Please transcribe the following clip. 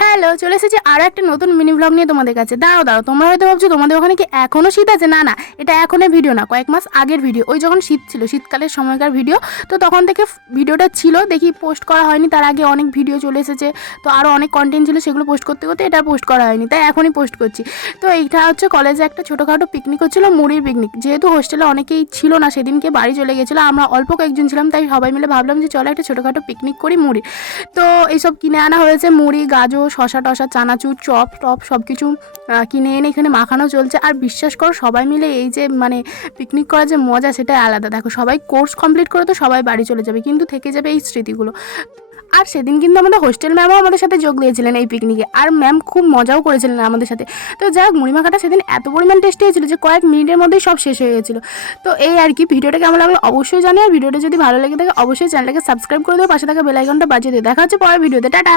Hello, চলে এসেছি আরও একটা নতুন মিনি ব্লগ নিয়ে তোমাদের কাছে। দাঁড়াও, তোমরা হয়তো ভাবছো তোমাদের ওখানে কি এখনও শীত আছে। না না, এটা এখনের ভিডিও না, কয়েক মাস আগের ভিডিও। ওই যখন শীত ছিল, শীতকালের সময়কার ভিডিও। তো তখন থেকে ভিডিওটা ছিল, দেখি পোস্ট করা হয়নি। তার আগে অনেক ভিডিও চলে এসেছে, তো আরও অনেক কন্টেন্ট ছিল, সেগুলো পোস্ট করতে করতে এটা পোস্ট করা হয়নি, তাই এখনই পোস্ট করছি। তো এইটা হচ্ছে কলেজে একটা ছোটোখাটো পিকনিক হচ্ছিলো, মুড়ির পিকনিক। যেহেতু হোস্টেলে অনেকেই ছিল না, সেদিনকে বাড়ি চলে গেছিলো, আমরা অল্প কয়েকজন ছিলাম, তাই সবাই মিলে ভাবলাম যে চলো একটা ছোটোখাটো পিকনিক করি মুড়ি। তো এইসব কিনে আনা হয়েছে, মুড়ি, গাজর, শশা টশা, চানাচুর, চপ টপ সব কিছু কিনে এনে এখানে মাখানো চলছে। আর বিশ্বাস করো, সবাই মিলে এই যে মানে পিকনিক করার যে মজা, সেটাই আলাদা। দেখো, সবাই কোর্স কমপ্লিট করে তো সবাই বাড়ি চলে যাবে, কিন্তু থেকে যাবে এই স্মৃতিগুলো। আর সেদিন কিন্তু আমাদের হোস্টেল ম্যামও আমাদের সাথে যোগ দিয়েছিলেন এই পিকনিকে, আর ম্যাম খুব মজাও করেছিলেন আমাদের সাথে। তো যাই হোক, মুড়ি মাখাটা সেদিন এত পরিমাণ টেস্টি হয়েছিল যে কয়েক মিনিটের মধ্যেই সব শেষ হয়ে গেছিলো। তো এই আর কি, ভিডিওটা কেমন লাগলো অবশ্যই জানিও। আর ভিডিওটা যদি ভালো লেগে থাকে অবশ্যই চ্যানেলটাকে সাবস্ক্রাইব করে দেবে, পাশে থাকা বেল আইকনটা বাজিয়ে দিও। দেখা হচ্ছে পরের ভিডিওতে, টাটা।